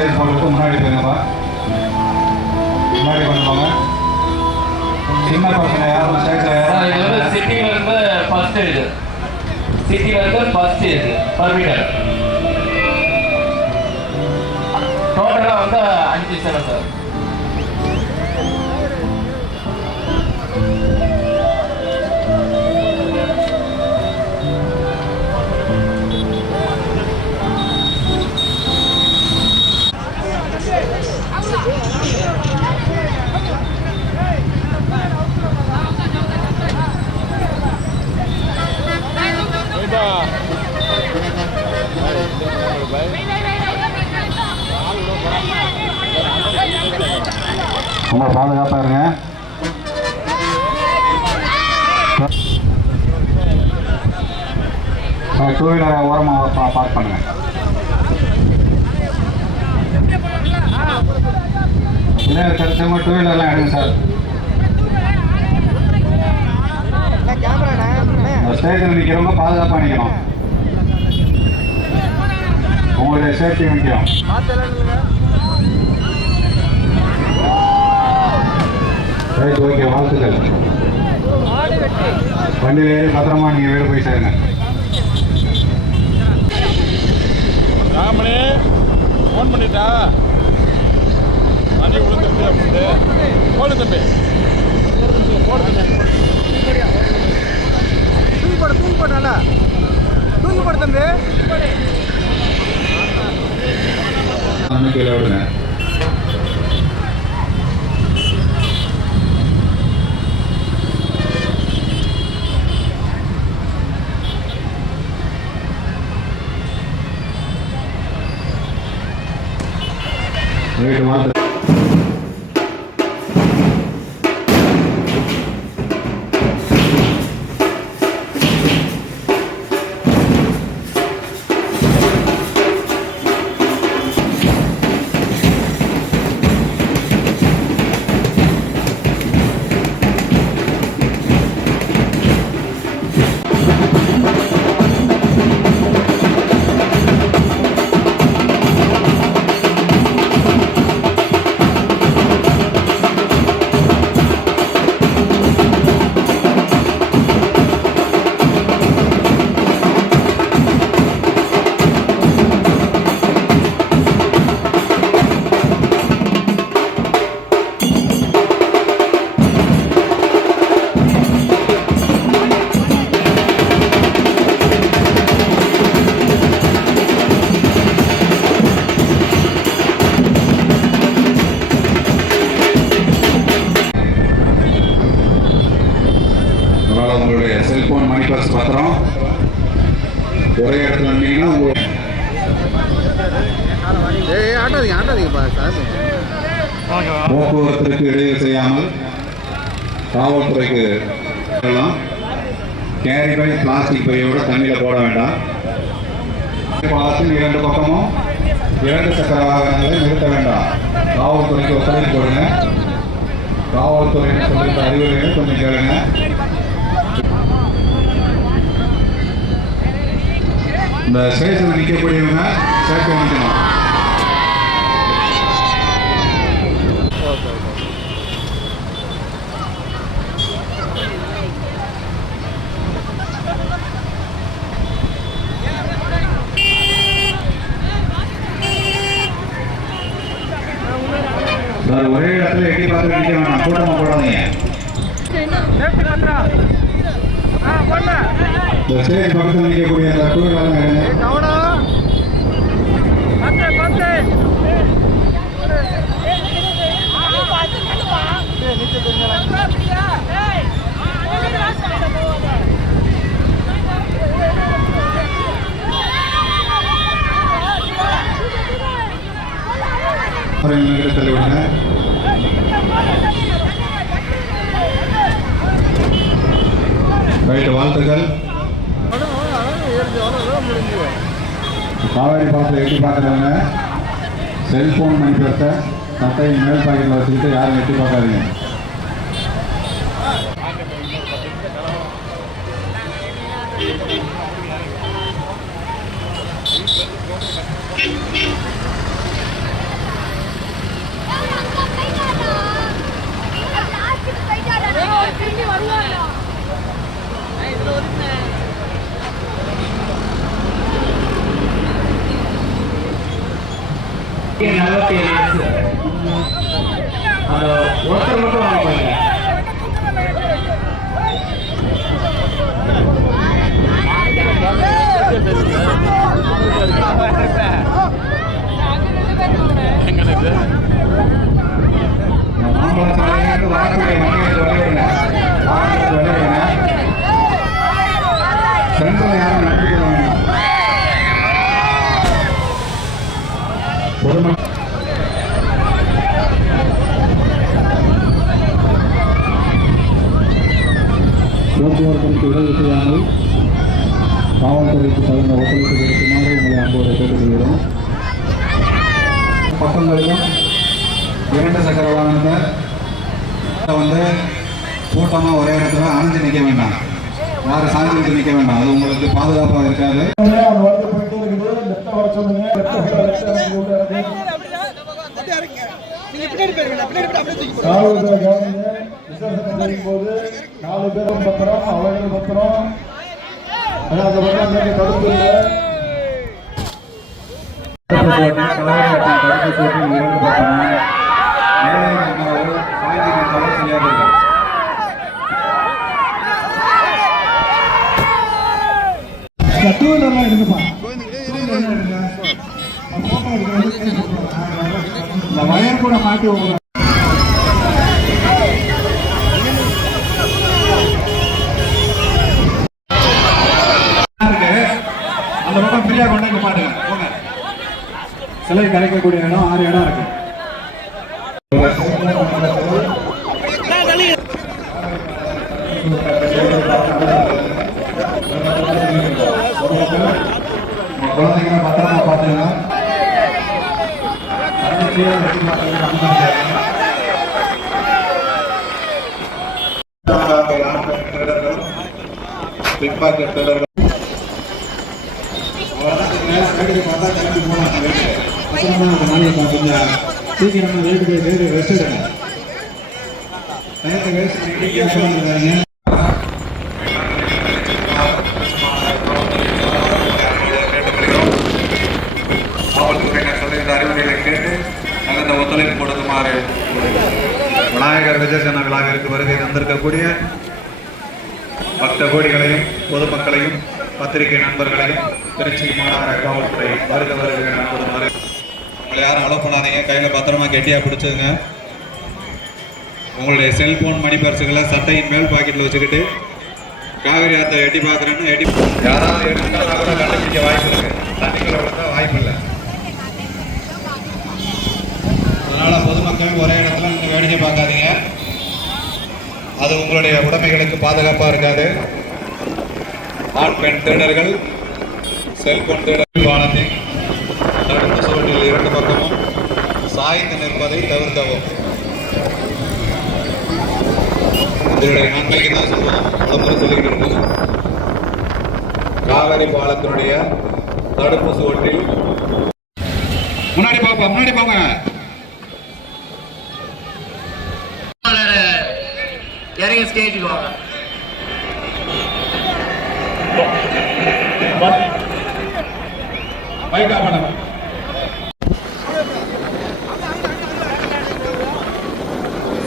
Side போடுறதுக்கு முன்னாடி போயிருங்கப்பா. முன்னாடி கொண்டு போங்க. சின்ன பசங்க யாரும் சைட்ல யாரும் இது வந்து சிட்டில இருந்து ஃபர்ஸ்ட் இது. சிட்டில இருந்து ஃபர்ஸ்ட் இது பர் மீட்டர் டோட்டலாக வந்து அஞ்சு செவன் சார் டூ வீலரை ஓரமாக பார்க் பண்ணுங்கள் இல்லை தெரிஞ்சவங்க டூ வீலர்லாம் எடுங்க சார் இந்த ஸ்டேஜில் நிற்கிறவங்க பாதுகாப்பாக நிற்கணும் உங்களுடைய சேஃப்டி முக்கியம் ரைட் ஓகே வாழ்த்துக்கள். வண்டியில் ஏறி பத்திரமா நீங்கள் வீடு போய் சேருங்க. ராமனே ஃபோன் பண்ணிட்டா? மணி விழுந்துருச்சு அப்படின்னு போடு தம்பி. போடு தூக்கி போடு தூக்கி போடு நல்லா. தூக்கி போடு தம்பி. நம்பிக்கையில் விடுங்க. ரைட் வாழ்த்து அதனால் உங்களுடைய செல்போன் மணி பர்ஸ் பத்திரம். ஒரே இடத்துல இருந்தீங்கன்னா சாமி. போக்குவரத்திற்கு இடையூறு செய்யாமல் காவல்துறைக்கு கேரி பை பிளாஸ்டிக் பையோட தண்ணியில் போட வேண்டாம். பாலத்தின் இரண்டு பக்கமும் இரண்டு சக்கர வாகனங்களை நிறுத்த வேண்டாம். காவல்துறைக்கு ஒத்துழைப்பு கொடுங்க. காவல்துறையினர் சொல்லியிருக்க அறிவுரைகளை கொஞ்சம் கேளுங்க. இந்த ஸ்டேஷனில் நிற்கக்கூடியவங்க சேர்க்க நிற்கணும் சார் ஒரே இடத்துல எட்டி பார்த்து நிற்க வேணாம். கூட்டமாக போடாதீங்க. இந்த ஸ்டேஜ் பக்கத்தில் நிற்கக்கூடிய அந்த டூ கவனம் பத்து பத்து அப்புறம் இந்த தள்ளி விடுங்க ரைட்டு வாழ்த்துக்கள் காவேரி பாலத்தில் எட்டி பார்க்குறவங்க செல்போன் மணிப்படத்தை சட்டையின் மேல் பாக்கெட்டில் வச்சுக்கிட்டு யாரும் எட்டி பார்க்காதீங்க. போக்குவரத்திற்கு உதவி செய்யாமல் காவல்துறைக்கு தகுந்த ஒத்துழைப்பு கொடுக்குமாறு உங்களை அன்போடு கேட்டுக்கொள்கிறோம். பக்கங்களிலும் இரண்டு சக்கர வாகனத்தை வந்து கூட்டமாக ஒரே இடத்துல அணைஞ்சு நிற்க வேண்டாம். யாரும் சாஞ்சிட்டு நிற்க வேண்டாம். அது உங்களுக்கு பாதுகாப்பாக இருக்காது. நாலு பேரும் பத்திரம் அவர்கள் பத்திரம் தடுப்பு இல்லை தடுப்பு இரண்டு நின்றவர் டூ வீலர்லாம் எடுங்கப்பா இந்த வயர் கூட மாட்டி அந்த பக்கம் ஃப்ரீயாக கொண்டாங்க பாருங்க. போங்க. சிலை கிடைக்கக்கூடிய இடம் ஆறு இடம் இருக்கு. வீட்டுக்கு அப்புறமா அந்த நாளைக்கு கொஞ்சம் சீக்கிரமா வீட்டுக்கு வீடு ரெஸ்ட் எடுங்க விநாயகர் விஜயசன விழாவிற்கு வருகை தந்திருக்கக்கூடிய பக்த கோடிகளையும் பொதுமக்களையும் பத்திரிகை நண்பர்களையும் திருச்சி மாநகர காவல்துறை வருக வருக என உங்களை யாரும் அலோவ் பண்ணாதீங்க. கையில் பத்திரமா கெட்டியாக பிடிச்சதுங்க உங்களுடைய செல்போன் மணி பர்சுகளை சட்டையின் மேல் பாக்கெட்டில் வச்சுக்கிட்டு காவிரி ஆற்றை எட்டி பார்க்குறேன்னு எட்டி யாராவது எடுத்தா கூட கண்டுபிடிக்க வாய்ப்பு இருக்குது தண்ணிக்குள்ள வாய்ப்பு இல்லை. அதனால பொதுமக்கள் ஒரே இடத்துல நீங்கள் வேடிக்கை பார்க்காதீங்க. அது உங்களுடைய உடைமைகளுக்கு பாதுகாப்பாக இருக்காது. ஆண் பெண் திருடர்கள் செல்போன் திருடர்கள் வானத்தை தடுப்பு சுவற்றில் இரண்டு பக்கமும் சாய்ந்து நிற்பதை தவிர்க்கவும். இதனுடைய நன்மைக்கு தான் சொல்லுவோம் விளம்பரம் சொல்லிக்கிட்டு இருக்கோம் பாலத்தினுடைய தடுப்பு சுவற்றில் முன்னாடி பாப்பா முன்னாடி போங்க. இறங்கி ஸ்டேஜுக்கு வாங்க. மைக்கா மேடம்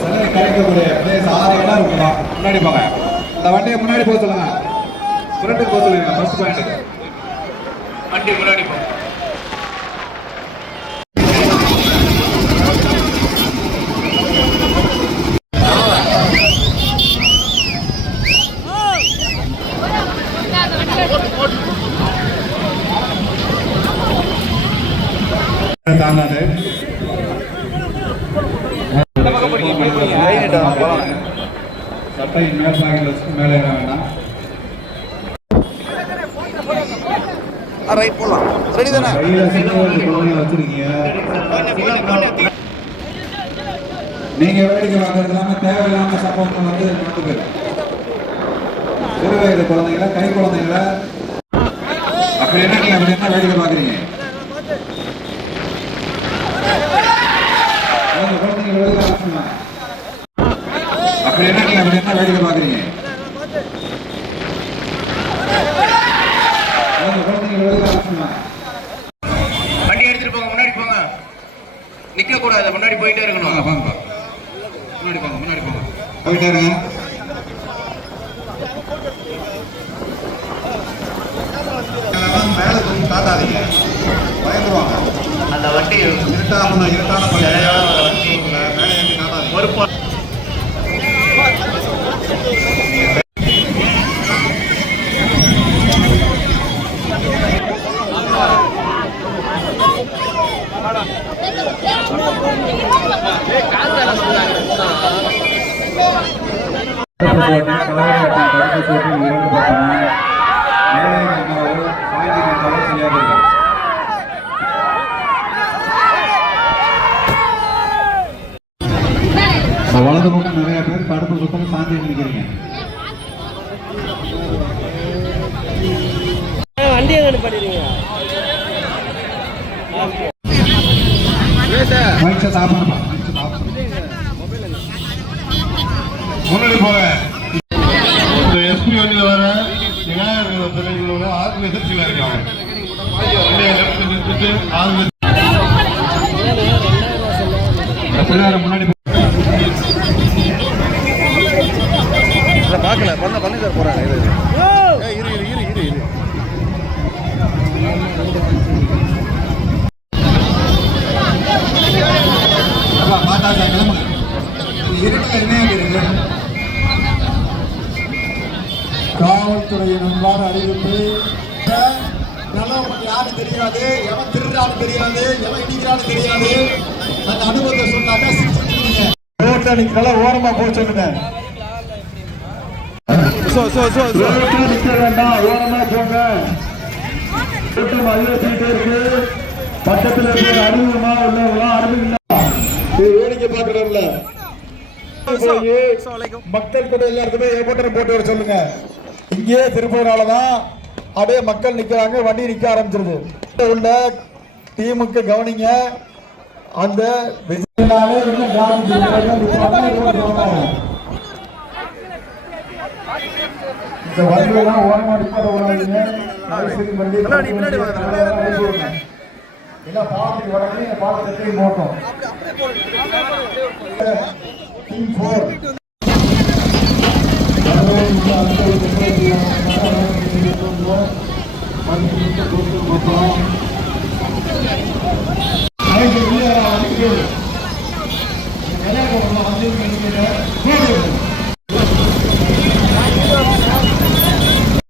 சிலை கரைக்கக்கூடிய பிளேஸ் ஆறு இடம் இருக்குமா முன்னாடி போங்க இந்த வண்டியை முன்னாடி போக சொல்லுங்க. போக சொல்லுங்க ஃபர்ஸ்ட் பாயிண்ட்டுக்கு வண்டி முன்னாடி போ. தாங்காது சட்டையின் மேல் வச்சுட்டு மேலே ஏற வேண்டாம். ரைட் போலாம். ரெடி தானே? வச்சிருக்கீங்க. நீங்க வேடிக்கை பார்க்கறது இல்லாம தேவையில்லாம சம்பவங்கள் வந்து போயிடும் சிறு வயது குழந்தைங்கள கை குழந்தைங்கள அப்படி என்ன நீங்க அப்படி என்ன வேடிக்கை பாக்குறீங்க அவங்க குழந்தைங்க வெளியில அனுப்புங்க. அப்படி என்ன நீங்க அப்படி என்ன வேடிக்கை பாக்குறீங்க அவங்க குழந்தைங்க வெளியில அனுப்புங்க. வண்டி எடுத்துட்டு போங்க முன்னாடி போங்க நிக்க கூடாது முன்னாடி போயிட்டே வாங்க, இருக்கணும் வாங்க. முன்னாடி போங்க முன்னாடி போங்க போயிட்டே இருங்க இதெல்லாம் மேல தூக்கி காட்டாதீங்க பயந்துருவாங்க அந்த வண்டி இருட்டான சோற்றில் இரண்டு பக்கம் மேலே அமரவு சாய்ந்து நின்றாலும் சரியாக இருக்கும் இந்த வலது பக்கம் நிறைய பேர் தடுப்பு பாத்தாச்சா, கிளம்புங்க. இது இருட்டுல என்ன இருக்கு காவல்துறையின் அன்பான அறிவிப்பு. நல்லவன் யாரு தெரியாது? எவன் திருடான்னு தெரியாது? எவன் இடிக்கிறான்னு தெரியாது? அந்த அனுபவத்தை சொன்னாங்க ரோட்ல நிக்கிறல ஓரமா போக சொல்லுங்க. So so so so. ரோட்ல நிக்க வேண்டாம் ஓரமா போங்க. இருக்கு. பக்கத்துல இருக்கிற அறிவுமா உள்ளவங்களா அறிவு பாக்குறோம்ல மக்கள் கூட எல்லாருக்குமே ஏற்பட்டம் போட்டு வர சொல்லுங்க. இங்கே திருப்பூராலதான் அப்படியே மக்கள் நிக்கிறாங்க வண்டி நிக்க ஆரம்பிச்சிருது. உள்ள டீமுக்கு கவனிங்க. அந்த இந்த வண்டியெல்லாம் ஓரமா நிப்பாட விடாதீங்க ஏன்னா பாலத்துக்கு வரவே இந்த பாலத்தை மோட்டம் டீம் ஃபோர் வந்து